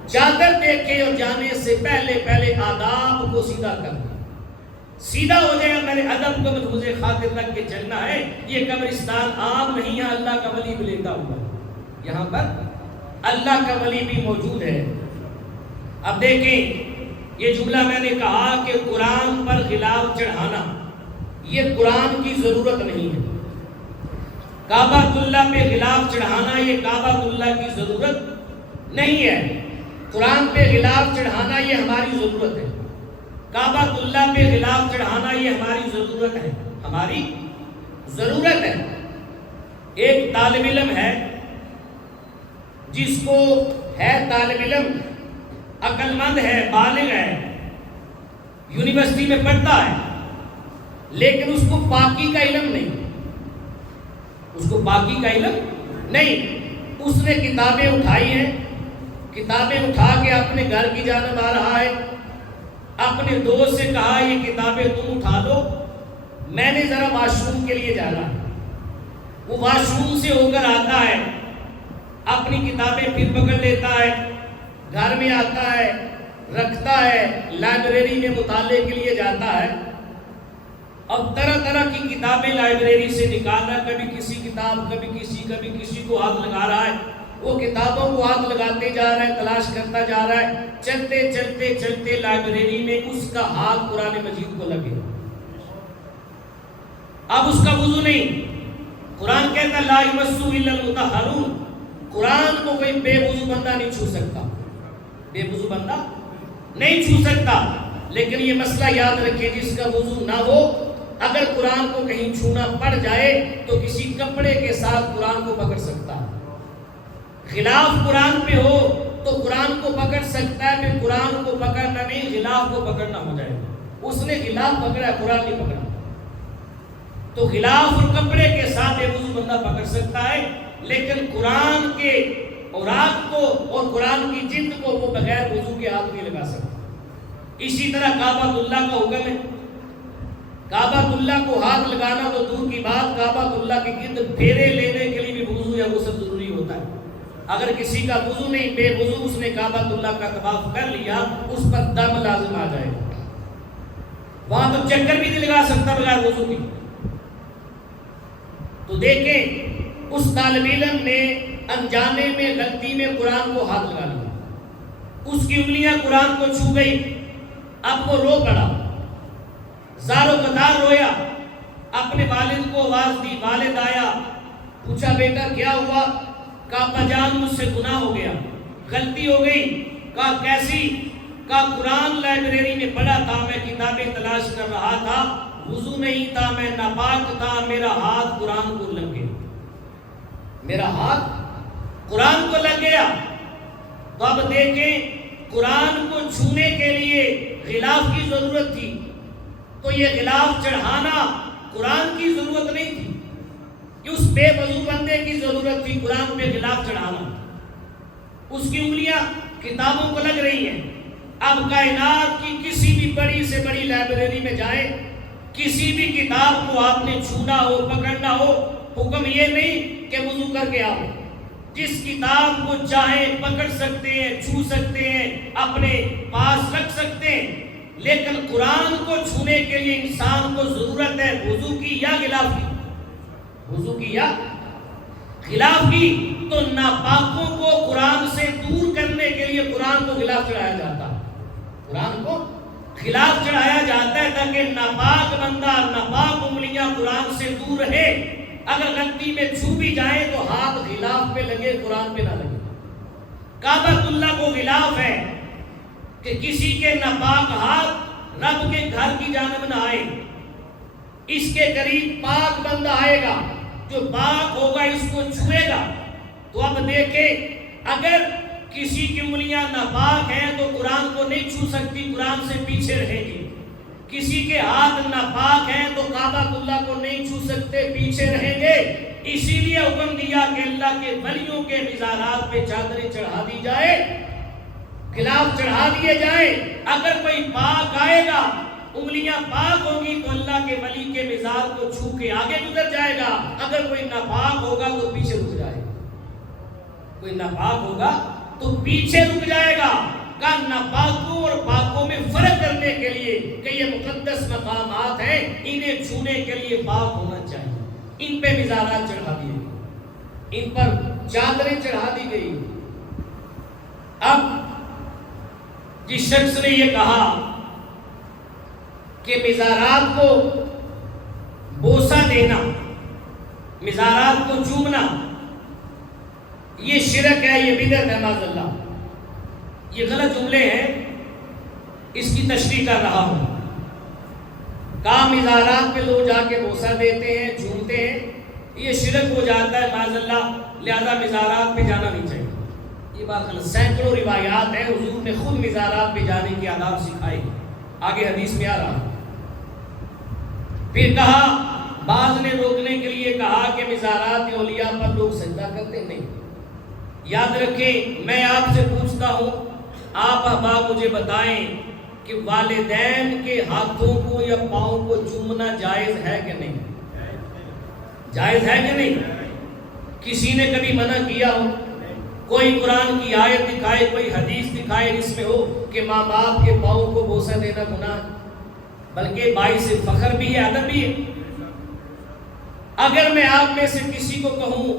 چادر دیکھے اور جانے سے پہلے آداب کو سیدھا کر دیں، سیدھا ہو جائے، میرے ادب کو محفوظ خاطر رکھ کے چلنا ہے۔ یہ قبرستان عام نہیں ہے، اللہ کا ولی بھی لیتا ہوا ہے، یہاں پر اللہ کا ولی بھی موجود ہے۔ اب دیکھیں یہ جملہ میں نے کہا کہ قرآن پر غلاف چڑھانا یہ قرآن کی ضرورت نہیں ہے، کعبہ اللہ پہ غلاف چڑھانا یہ کعبہ اللہ کی ضرورت نہیں ہے۔ قرآن پہ غلاف چڑھانا یہ ہماری ضرورت ہے، کعبہ اللہ پہ غلاف چڑھانا یہ ہماری ضرورت ہے، ہماری ضرورت ہے۔ ایک طالب علم ہے جس کو ہے طالب علم، عقل مند ہے، بالغ ہے، یونیورسٹی میں پڑھتا ہے، لیکن اس کو پاکی کا علم نہیں، اس کو پاکی کا علم نہیں۔ اس نے کتابیں اٹھائی ہیں، کتابیں اٹھا کے اپنے گھر کی جانب آ رہا ہے، اپنے دوست سے کہا یہ کتابیں تم اٹھا لو، میں نے ذرا واش روم کے لیے جانا ہے۔ وہ واش روم سے ہو کر آتا ہے، اپنی کتابیں پھر پکڑ لیتا ہے، گھر میں آتا ہے، رکھتا ہے، لائبریری میں مطالعے کے لیے جاتا ہے، اب طرح طرح کی کتابیں لائبریری سے نکال رہا ہے، کبھی کسی کتاب کبھی کسی کو ہاتھ لگا رہا ہے، وہ کتابوں کو ہاتھ لگاتے جا رہا ہے، تلاش کرتا جا رہا ہے، چلتے لائبریری میں اس کا ہاتھ قرآن مجید کو لگے۔ اب اس کا وضو نہیں، قرآن کہتا ہے لا یمسہ الا المطہرون، قرآن کو کوئی بے وضو بندہ نہیں چھو سکتا، بے وضو بندہ نہیں چھو سکتا۔ لیکن یہ مسئلہ یاد رکھیں، جس کا وضو نہ ہو اگر قرآن کو کہیں چھونا پڑ جائے تو کسی کپڑے کے ساتھ قرآن کو پکڑ سکتا ہے۔ غلاف قرآن پہ ہو تو قرآن کو پکڑ سکتا ہے، پھر قرآن کو پکڑنا نہیں، غلاف کو پکڑنا ہو جائے گا۔ اس نے غلاف پکڑا ہے، قرآن نہیں پکڑا، تو غلاف اور کپڑے کے ساتھ بے وضو بندہ پکڑ سکتا ہے، لیکن قرآن کے اوراق کو اور قرآن کی جلد کو وہ بغیر وضو کے ہاتھ نہیں لگا سکتا۔ اسی طرح کعبہ اللہ کا حکم ہے، کعبہ اللہ کو ہاتھ لگانا تو دور کی بات، کعبہ اللہ کے گرد پھیرے لینے کے لیے بھی وضو یا غسل ضروری ہوتا ہے۔ اگر کسی کا وضو نہیں، بے وضو اس نے کعبہ اللہ کا طواف کر لیا، اس پر دم لازم آ جائے گا۔ وہاں تو چکر بھی نہیں لگا سکتا بغیر وضو کی۔ تو دیکھیں اس طالب علم نے انجانے میں غلطی میں قرآن کو ہاتھ لگا لیا، اس کی انگلیاں قرآن کو چھو گئی، اب وہ رو پڑا، زار و قطار رویا، اپنے والد کو آواز دی، والد آیا، پوچھا بیٹا کیا ہوا؟ کہا ابا جان مجھ سے گناہ ہو گیا، غلطی ہو گئی۔ کہا کیسی؟ کہا قرآن لائبریری میں پڑھا تھا، میں کتابیں تلاش کر رہا تھا، وضو نہیں تھا، میں ناپاک تھا، میرا ہاتھ قرآن کو لگ گیا، میرا ہاتھ قرآن کو لگ گیا۔ تو اب دیکھیں قرآن کو چھونے کے لیے غلاف کی ضرورت تھی، تو یہ غلاف چڑھانا قرآن کی ضرورت نہیں تھی، کہ اس بے وضو بندے کی ضرورت تھی قرآن پہ غلاف چڑھانا۔ اس کی انگلیاں کتابوں کو لگ رہی ہیں۔ اب کائنات کی کسی بھی بڑی سے بڑی لائبریری میں جائیں، کسی بھی کتاب کو آپ نے چھونا ہو، پکڑنا ہو، حکم یہ نہیں کہ وضو کر کے آؤ، جس کتاب کو چاہیں پکڑ سکتے ہیں، چھو سکتے ہیں، اپنے پاس رکھ سکتے ہیں، لیکن قرآن کو چھونے کے لیے انسان کو ضرورت ہے وضو کی یا غلاف کی، وضو کی یا غلاف کی۔ تو ناپاکوں کو قرآن سے دور کرنے کے لیے قرآن کو غلاف چڑھایا جاتا ہے، قرآن کو غلاف چڑھایا جاتا ہے تاکہ ناپاک بندہ، ناپاک انگلیاں قرآن سے دور رہے۔ اگر غلطی میں چھو بھی جائے تو ہاتھ غلاف پہ لگے، قرآن پہ نہ لگے۔ کعبۃ اللہ کو غلاف ہے کہ کسی کے ناپاک ہاتھ رب کے گھر کی جانب نہ آئے، اس کے قریب پاک بندہ آئے گا، جو پاک ہوگا اس کو چھوئے گا۔ تو اب دیکھیں اگر کسی کی انگلیاں ناپاک ہیں تو قرآن کو نہیں چھو سکتی، قرآن سے پیچھے رہیں گی۔ کسی کے ہاتھ ناپاک ہیں تو کعبۃ اللہ کو نہیں چھو سکتے، پیچھے رہیں گے۔ اسی لیے حکم دیا کہ اللہ کے ولیوں کے مزارات پہ چادریں چڑھا دی جائے، غلاف چڑھا دیے جائیں۔ اگر کوئی پاک آئے گا، انگلیاں پاک ہوگی تو اللہ کے ولی کے مزار کو چھو کے آگے گزر جائے گا، اگر کوئی ناپاک ہوگا تو پیچھے رک جائے گا، کوئی ناپاک ہوگا تو پیچھے رک جائے گا۔ کہ ناپاکوں اور پاکوں میں فرق کرنے کے لیے کہ یہ مقدس مقامات ہیں، انہیں چھونے کے لیے پاک ہونا چاہیے۔ ان پہ مزارات چڑھا دیے گئے، ان پر چادریں چڑھا دی گئی۔ اب جس شخص نے یہ کہا کہ مزارات کو بوسہ دینا، مزارات کو چومنا یہ شرک ہے، یہ بدعت ہے، معاذ اللہ، یہ غلط جملے ہیں، اس کی تشریح کر رہا ہوں۔ کہا مزارات پہ لوگ جا کے بوسہ دیتے ہیں، چومتے ہیں، یہ شرک ہو جاتا ہے معاذ اللہ، لہذا مزارات پہ جانا نہیں چاہیے، یہ بات غلط۔ سینکڑوں روایات ہیں، حضور نے خود مزارات پہ جانے کی آداب سکھائے، آگے حدیث میں آ رہا۔ پھر کہا بعض نے روکنے کے لیے کہا کہ مزارات اولیاء پر لوگ سجدہ کرتے نہیں۔ یاد رکھیں میں آپ سے پوچھتا ہوں، آپ احباب مجھے بتائیں کہ والدین کے ہاتھوں کو یا پاؤں کو چومنا جائز ہے کہ نہیں؟ جائز ہے کہ نہیں؟ کسی نے کبھی منع کیا ہو؟ کوئی قرآن کی آیت دکھائے، کوئی حدیث دکھائے جس میں ہو کہ ماں باپ کے پاؤں کو بوسہ دینا گناہ، بلکہ باعث فخر بھی ہے، ادب بھی ہے۔ اگر میں آپ میں سے کسی کو کہوں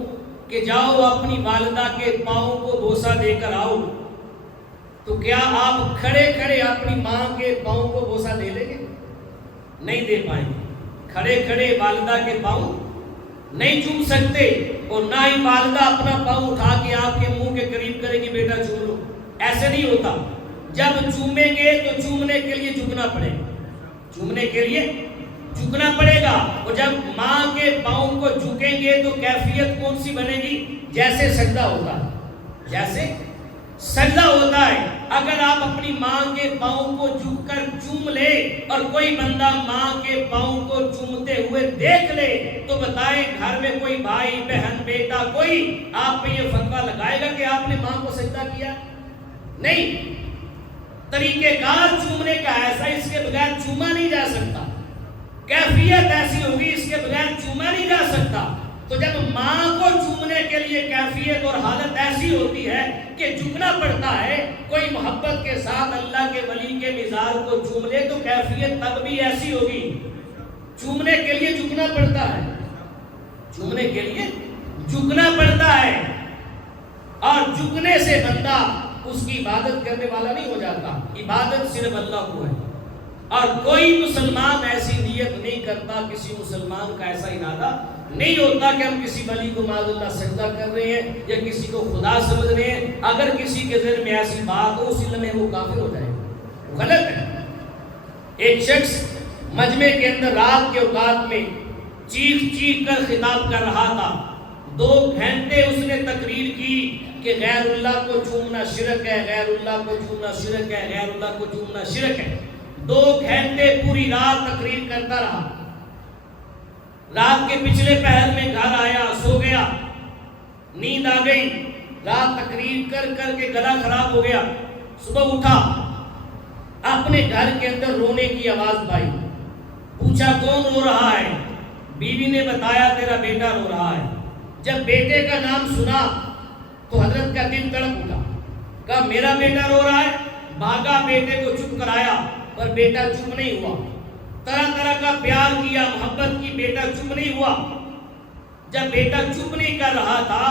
کہ جاؤ اپنی والدہ کے پاؤں کو بوسہ دے کر آؤ، تو کیا آپ کھڑے کھڑے اپنی ماں کے پاؤں کو بوسہ دے لیں گے؟ نہیں دے پائیں گے۔ کھڑے کھڑے والدہ کے پاؤں نہیں چوم سکتے، اور نہ ہی والدہ اپنا پاؤں اٹھا کے آپ کے منہ کے قریب کرے گی بیٹا چوم لو، ایسے نہیں ہوتا۔ جب چومیں گے تو چومنے کے لیے جھکنا پڑے گا، چومنے کے لیے جھکنا پڑے گا، اور جب ماں کے پاؤں کو جھکیں گے تو کیفیت کون سی بنے گی؟ جیسے سجدہ ہوتا ہے، جیسے سجدہ ہوتا ہے۔ اگر آپ اپنی ماں کے پاؤں کو جھک کر چوم لے اور کوئی بندہ ماں کے پاؤں کو چومتے ہوئے دیکھ لے تو بتائیں گھر میں کوئی بھائی بہن بیٹا کوئی آپ پہ یہ فتویٰ لگائے گا کہ آپ نے ماں کو سجدہ کیا؟ نہیں۔ طریقہ کار چومنے کا ایسا، اس کے بغیر چوما نہیں جا سکتا، کیفیت ایسی ہوگی اس کے بغیر چوما نہیں جا سکتا۔ تو جب ماں کو چومنے کے لیے کیفیت کیفیت اور حالت ایسی ہوتی ہے کہ جھکنا پڑتا ہے. کوئی محبت کے ساتھ اللہ کے ولی کے مزار کو چوم لے تو کیفیت تب بھی ایسی ہوگی. چومنے کے لیے جھکنا پڑتا ہے, چومنے کے لیے جھکنا پڑتا ہے, اور جھکنے سے بندہ اس کی عبادت کرنے والا نہیں ہو جاتا. عبادت صرف اللہ کو ہے, اور کوئی مسلمان ایسی نیت نہیں کرتا, کسی مسلمان کا ایسا ارادہ نہیں ہوتا کہ ہم کسی ولی کو معاذ اللہ سجدہ کر رہے ہیں یا کسی کو خدا سمجھ رہے ہیں. اگر کسی کے ذہن میں ایسی بات ہو اسی لمحے وہ کافر ہو جائے, غلط ہے. ایک شخص مجمع کے اندر رات کے اوقات میں چیخ چیخ کر خطاب کر رہا تھا. 2 گھنٹے اس نے تقریر کی کہ غیر اللہ کو چومنا شرک ہے, غیر اللہ کو چومنا شرک ہے, غیر اللہ کو چومنا شرک ہے. 2 گھنٹے پوری رات تقریر کرتا رہا. رات کے پچھلے پہر میں گھر آیا, سو گیا, نیند آ گئی. رات تقریر کر کر کے گلا خراب ہو گیا. صبح اٹھا, اپنے گھر کے اندر رونے کی آواز پائی. پوچھا کون رو رہا ہے؟ بیوی نے بتایا تیرا بیٹا رو رہا ہے. جب بیٹے کا نام سنا تو حضرت کا دل تڑپ اٹھا. کہا میرا بیٹا رو رہا ہے. بھاگا, بیٹے کو چپ کرایا, پر بیٹا چپ نہیں ہوا. طرح طرح کا پیار کیا, محبت کی, بیٹا چپ نہیں ہوا. جب بیٹا چپ نہیں کر رہا تھا,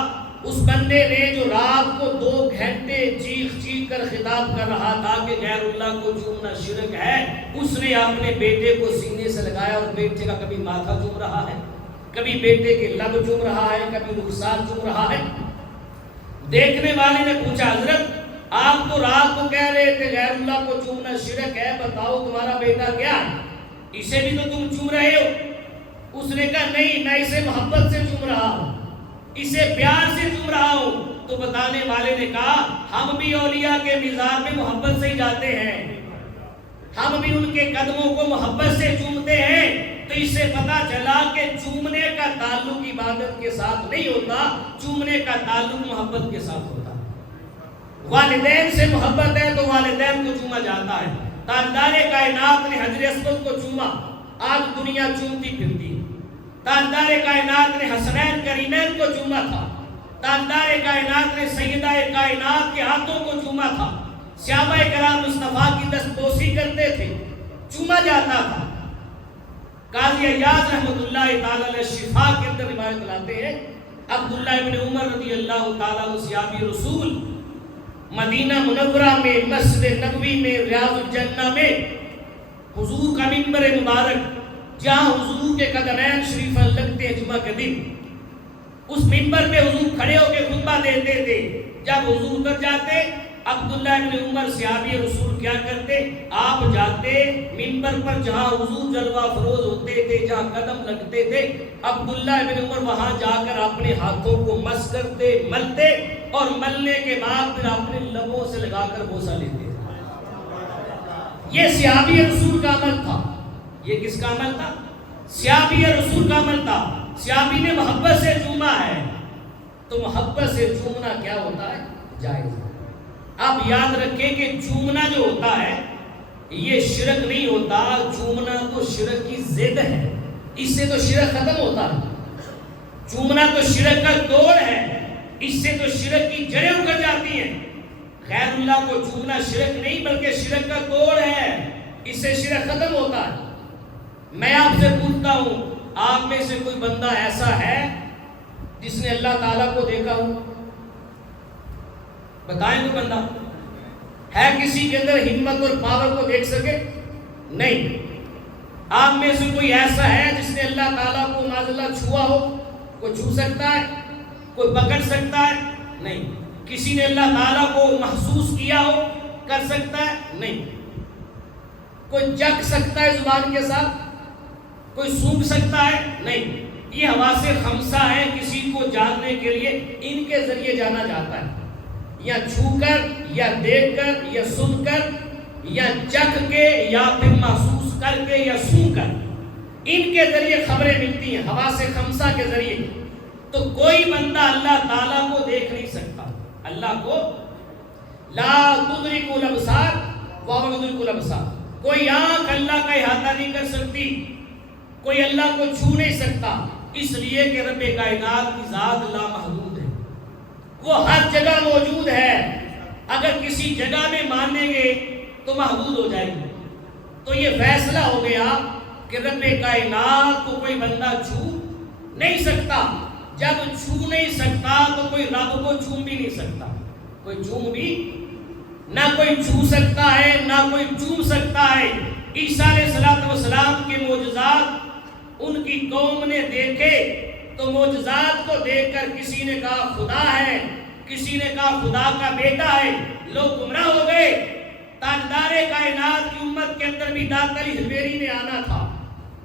اس بندے نے جو رات کو 2 گھنٹے چیخ چیخ کر خطاب کر رہا تھا کہ غیر اللہ کو چومنا شرک ہے, اس نے اپنے بیٹے کو سینے سے لگایا اور بیٹے کا کبھی ماتھا چوم رہا ہے, کبھی بیٹے کے لب چوم رہا ہے, کبھی رخسار چوم رہا ہے. دیکھنے والے نے پوچھا حضرت آپ تو رات کو کہہ رہے تھے غیر اللہ کو چومنا شرک ہے, بتاؤ تمہارا بیٹا کیا ہے, اسے بھی تو تم چوم رہے ہو. اس نے کہا نہیں, میں اسے محبت سے چوم رہا ہوں, اسے پیار سے چوم رہا ہوں. تو بتانے والے نے کہا ہم بھی اولیاء کے مزار میں محبت سے ہی جاتے ہیں, ہم بھی ان کے قدموں کو محبت سے چومتے ہیں. تو اس سے پتا چلا کہ چومنے کا تعلق عبادت کے ساتھ نہیں ہوتا, چومنے کا تعلق محبت کے ساتھ ہوتا. والدین سے محبت ہے تو والدین کو چوما جاتا ہے. تاجدار کائنات نے حجر اسود کو چوما, آج دنیا چومتی پھرتی. تاجدار کائنات نے حسنین کریمین کو چوما تھا. تاجدار کائنات نے سیدہ کائنات کے ہاتھوں کو چوما تھا. صحابہ کرام مصطفیٰ کی دستبوسی کرتے تھے, چوما جاتا تھا. قاضی عیاض رحمۃ اللہ تعالی علیہ شفا کے اندر روایت لاتے ہیں, عبداللہ ابن عمر رضی اللہ تعالیٰ عنہ صحابی رسول مدینہ منورہ میں, مسجد نبوی میں, ریاض الجنہ میں حضور کا منبر مبارک جہاں حضور کے قدمین شریفان لگتے ہیں جمعہ کے دن, اس منبر پہ حضور کھڑے ہو کے خطبہ دیتے تھے. جب حضور کر جاتے عبداللہ ابن عمر صحابی رسول کیا کرتے, آپ جاتے منبر پر جہاں حضور جلوہ فروز ہوتے تھے, جہاں قدم لگتے تھے, عبداللہ ابن عمر وہاں جا کر اپنے ہاتھوں کو مس کرتے, ملتے, اور ملنے کے بعد پھر اپنے لبوں سے لگا کر بوسہ لیتے. یہ صحابی رسول کا عمل تھا. یہ کس کا عمل تھا؟ صحابی رسول کا عمل تھا. صحابی نے محبت سے چوما ہے, تو محبت سے چومنا کیا ہوتا ہے؟ جائز ہے. آپ یاد رکھیں کہ چومنا جو ہوتا ہے یہ شرک نہیں ہوتا, چومنا تو شرک کی ضد ہے, اس سے تو شرک ختم ہوتا ہے. چومنا تو شرک کا توڑ ہے, اس سے تو شرک کی جڑیں اکھڑ جاتی ہیں. غیر اللہ کو چومنا شرک نہیں بلکہ شرک کا توڑ ہے, اس سے شرک ختم ہوتا ہے. میں آپ سے پوچھتا ہوں, آپ میں سے کوئی بندہ ایسا ہے جس نے اللہ تعالیٰ کو دیکھا ہو؟ بتائیں کوئی بندہ ہے کسی کے اندر ہمت اور پاور کو دیکھ سکے؟ نہیں. آپ میں سے کوئی ایسا ہے جس نے اللہ تعالیٰ کو معاذ اللہ چھوا ہو؟ کوئی چھو سکتا ہے؟ کوئی پکڑ سکتا ہے؟ نہیں. کسی نے اللہ تعالیٰ کو محسوس کیا ہو؟ کر سکتا ہے؟ نہیں. کوئی چکھ سکتا ہے زبان کے ساتھ؟ کوئی سونگھ سکتا ہے؟ نہیں. یہ حواس خمسہ ہیں, کسی کو جاننے کے لیے ان کے ذریعے جانا جاتا ہے, یا چھو کر, یا دیکھ کر, یا سن کر, یا چکھ کے, یا پھر محسوس کر کے, یا سون کر. ان کے ذریعے خبریں ملتی ہیں, حواس خمسہ کے ذریعے. تو کوئی بندہ اللہ تعالیٰ کو دیکھ نہیں سکتا. اللہ کو لا تدرک الابصار وهو یدرک الابصار, کوئی آنکھ اللہ کا احاطہ نہیں کر سکتی, کوئی اللہ کو چھو نہیں سکتا, اس لیے کہ رب کائنات کی ذات لامحدود ہے. وہ ہر جگہ موجود ہے. اگر کسی جگہ میں مانیں گے تو محدود ہو جائے گی. تو یہ فیصلہ ہو گیا کہ رب کائنات کو کوئی بندہ چھو نہیں سکتا. جب چھو نہیں سکتا تو کوئی رب کو چھو بھی نہیں سکتا. کوئی چھو بھی نہ کوئی چھو سکتا ہے نہ کوئی چوم سکتا ہے. عیسیٰ علیہ السلام کے معجزات ان کی قوم نے دیکھے تو معجزات کو دیکھ کر کسی نے کہا خدا ہے, کسی نے کہا خدا کا بیٹا ہے. لوگ گمراہ ہو گئے. تاجدار کائنات کی امت کے اندر بھی داتا علی حجویری نے آنا تھا,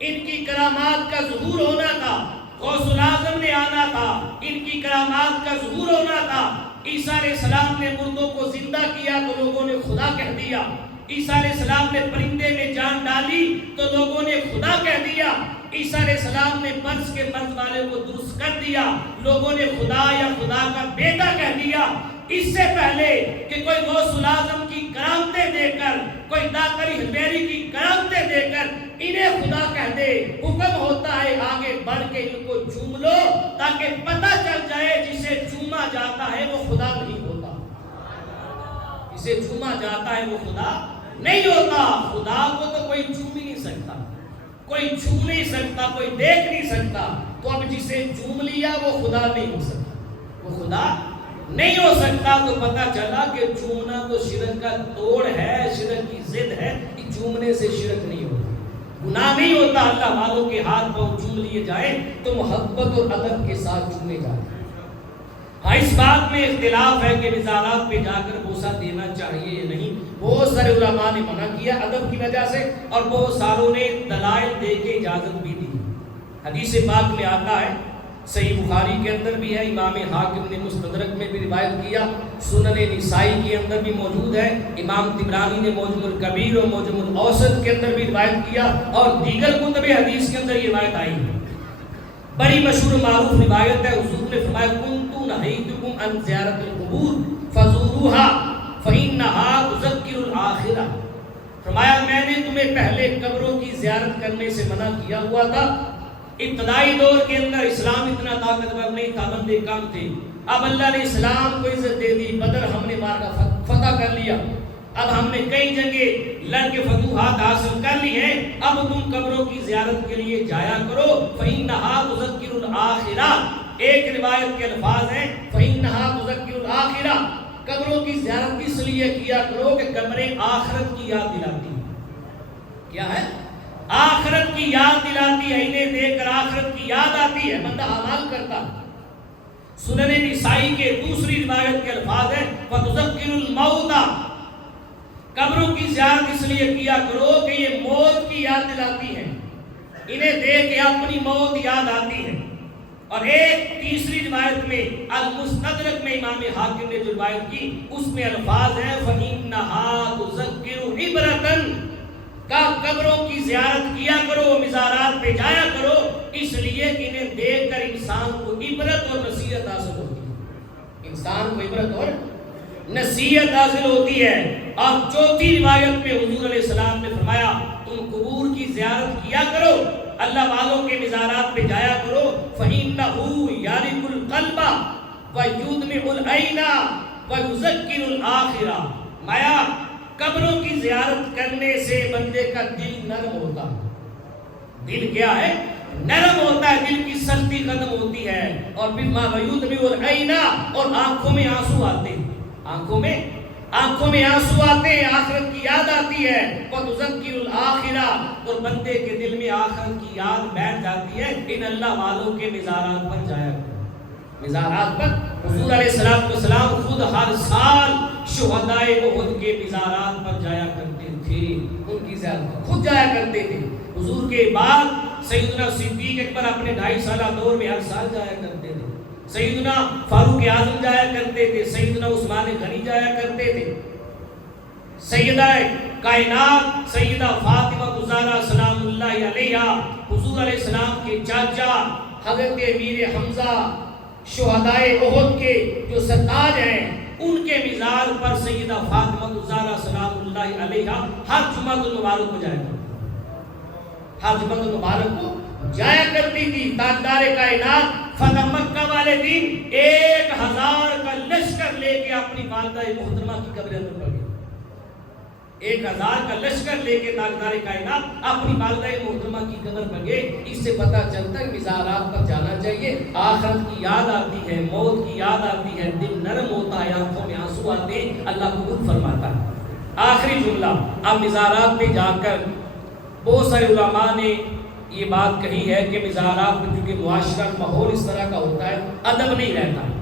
ان کی کرامات کا ظہور ہونا تھا. غوث الاعظم نے آنا تھا, ان کی کرامات کا ظہور ہونا تھا. عیسیٰ علیہ السلام نے مردوں کو زندہ کیا تو لوگوں نے خدا کہہ دیا. عیسیٰ علیہ السلام نے پرندے میں جان ڈالی تو لوگوں نے خدا کہہ دیا. عیسیٰ علیہ السلام نے مرض کے مرض والے کو درست کر دیا, لوگوں نے خدا یا خدا کا بیٹا کہہ دیا. اس سے پہلے کہ کوئی غوث الاعظم کی کرامتیں دے کر, کوئی داتا علی حجویری کی کرامتیں دے کر انہیں خدا کہہ دے, حکم ہوتا ہے آگے بڑھ کے ان کو چوم لو تاکہ پتہ چل جائے جسے چوما جاتا ہے وہ خدا نہیں ہوتا. جسے چوما جاتا ہے وہ خدا نہیں ہوتا. خدا کو تو کوئی چوم ہی نہیں سکتا, کوئی چھو نہیں سکتا, کوئی دیکھ نہیں سکتا. تو اب جسے چوم لیا وہ خدا نہیں ہو سکتا, وہ خدا نہیں ہو سکتا. تو پتہ چلا کہ چومنا تو شرک کا توڑ ہے, شرک کی ضد ہے. کہ چومنے سے شرک نہیں ہوتا, گناہ نہیں ہوتا. اللہ والوں کے ہاتھ پاؤں چوم لیے جائیں تو محبت اور ادب کے ساتھ چومے جائیں. ہاں اس بات میں اختلاف ہے کہ مزارات پہ جا کر بوسہ دینا چاہیے یا نہیں. بہت سارے علماء نے منع کیا ادب کی وجہ سے, اور بہت ساروں نے دلائل دے کے اجازت بھی دی. حدیث پاک میں آتا ہے, صحیح بخاری کے اندر بھی ہے, امام حاکم نے مستدرک میں بھی روایت کیا, سنن نسائی کے اندر بھی موجود ہے, امام طبرانی نے معجم الکبیر اور معجم الاوسط کے اندر بھی روایت کیا, اور دیگر کتب حدیث کے اندر یہ روایت آئی ہے. بڑی مشہور معروف روایت ہے. حضور نے فرمایا کنت نہیتکم عن زیارت القبور فزوروها فانها تذکر الآخرہ. فرمایا میں نے تمہیں پہلے قبروں کی زیارت کرنے سے منع کیا ہوا تھا. ابتدائی دور کے اندر اسلام اتنا طاقتور نہیں تھا, بندے کم تھے. اب اللہ نے اسلام کو عزت دے دی, بدر ہم نے مار کا فتح کر لیا, اب ہم نے کئی جگہ لڑ کے فتوحات حاصل کر لی ہیں. اب تم قبروں کی زیارت کے لیے جایا کرو. فإنها تذکر الآخرہ. ایک روایت کے الفاظ ہیں فإنها تذکر الآخرہ. قبروں کی زیارت اس لیے کیا کرو کہ قبریں آخرت کی یاد دلاتی ہیں. کیا ہے؟ آخرت کی یاد دلاتی ہے. انہیں دیکھ کر آخرت کی یاد آتی ہے, بندہ اعمال کرتا. سنن نسائی کے دوسری روایت کے الفاظ ہیں فَتُذَكِّرُ الْمَوْتَ. قبروں کی زیارت اس لیے کیا کرو کہ یہ موت کی یاد دلاتی ہے, انہیں دیکھ کے اپنی موت یاد آتی ہے. اور ایک تیسری روایت میں المستدرک میں امام حاکم نے جو روایت کی اس میں الفاظ ہیں فَإِنَّهَا تُذَكِّرُ عِبْرَةً. کا قبروں کی زیارت کیا کرو, مزارات پہ جایا کرو, اس لیے کہ انہیں دیکھ کر انسان کو عبرت اور نصیحت حاصل ہوتی ہے. انسان کو عبرت اور نصیحت حاصل ہوتی ہے. اور چوتھی روایت میں حضور علیہ السلام نے فرمایا تم قبور کی زیارت کیا کرو, اللہ والوں کے مزارات پہ جایا کرو. فَإِنَّهُ يَعْرِفُ الْقَلْبَ وَيُدْمِعُ الْعَيْنَ وَيُذَكِّرُ الْآخِرَةَ. مایا قبروں کی زیارت کرنے سے بندے کا دل نرم ہوتا ہے. دل کیا ہے؟ نرم ہوتا ہے, دل کی سختی ختم ہوتی ہے. اور پھر وَيُدْمِعُ الْعَيْنَ, اور آنکھوں میں آنسو آتے ہیں, آنکھوں میں آنسو آتے ہیں, آخرت کی یاد آتی ہے. وَتُذَكِّرُ الْآخِرَةَ, اور بندے کے دل میں آخرت کی یاد بیٹھ جاتی ہے. ان اللہ والوں کے مزارات پر جایا کرو. مزارات پر حضور علیہ السلام خود ہر سال شہدائے احد کے مزارات پر جایا کرتے تھے, ان کی زیارت خود جایا کرتے تھے. حضور کے بعد سیدنا صدیق اکبر اپنے 2.5 سالہ دور میں ہر سال جایا کرتے تھے. سیدنا فاروق اعظم جایا کرتے تھے, سیدنا عثمان غنی جایا کرتے تھے, سیدہ کائنات سیدہ فاطمہ زہرا سلام اللہ علیہا, حضور علیہ السلام کے چاچا حضرت امیر حمزہ شہدائے احد کے جو سرتاج ہیں, ان کے مزار پر سیدہ فاطمہ زہرا سلام اللہ علیہا ہر جمعہ المبارک کو جایا کرتی, ہر جمعہ المبارک کو جایا کرتی تھی. تاجدار کائنات فتح مکہ والے دن 1000 کا اپنی والدہ محترمہ کی قبر اندر پڑ گئے. 1000 کا لشکر لے کے تاجدار کائنات اپنی والدہ محترمہ کی قبر پر گئے. اس سے پتہ چلتا ہے مزارات پر جانا چاہیے. آخرت کی یاد آتی ہے, موت کی یاد آتی ہے, دل نرم ہوتا ہے, آنکھوں میں آنسو آتے ہیں, اللہ قبول فرماتا ہے. آخری جملہ, اب مزارات میں جا کر بہت سارے علماء نے یہ بات کہی ہے کہ مزارات میں چونکہ معاشرہ ماحول اس طرح کا ہوتا ہے, ادب نہیں رہتا.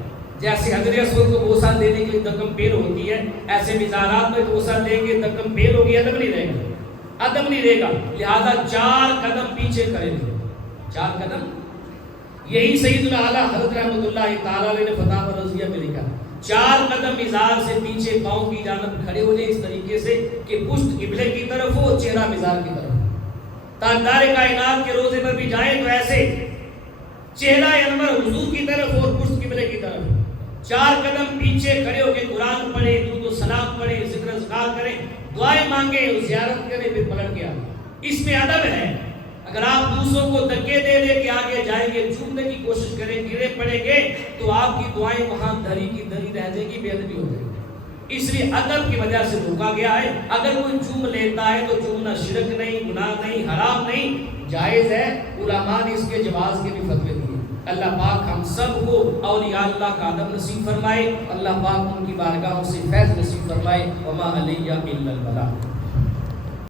جیسے حضرت اسود کو بوسہ دینے کے لیے دکم پیر ہوتی ہے, ایسے مزارات میں بوسہ دیں گے دکم پیر ہوگی, ادب نہیں رہے گا, ادب نہیں رہے گا. لہذا 4 قدم پیچھے کریں گے, 4 قدم. یہی سیدنا اعلیٰ حضرت رحمۃ اللہ تعالیٰ علیہ نے فتح رضیہ میں لکھا, 4 قدم مزار سے پیچھے پاؤں کی جانب کھڑے ہو جائیں اس طریقے سے کہ پشت قبلے کی طرف ہو, چہرہ مزار کی طرف. تاجدار کائنات کے روزے پر بھی جائیں تو ایسے چہرہ انور حضور کی طرف اور پشت قبلے کی طرف. 4 قدم پیچھے کھڑے ہو کے قرآن پڑھے, درود و سلام پڑھے, ذکر اذکار کریں, دعائیں مانگے, زیارت کریں, پھر پلٹ کے آئیں. اس میں ادب ہے. اگر آپ دوسروں کو دھکے دے دے کے آگے جائیں گے, چھوٹنے کی کوشش کریں, گرے پڑیں گے, تو آپ کی دعائیں وہاں دھری کی دھری رہ جائیں گی, بے ادبی ہو جائے گی. اس لیے ادب کی وجہ سے روکا گیا ہے. اگر کوئی چوم لیتا ہے تو چومنا شرک نہیں, گناہ نہیں, حرام نہیں, جائز ہے. علماء نے اس کے جواز کے بھی فتوے دیے. اللہ پاک ہم سب کو اولیاء اللہ کا ادب نصیب فرمائے. اللہ پاک ان کی بارگاہوں سے فیض نصیب فرمائے. وما علیہ الا البلاغ.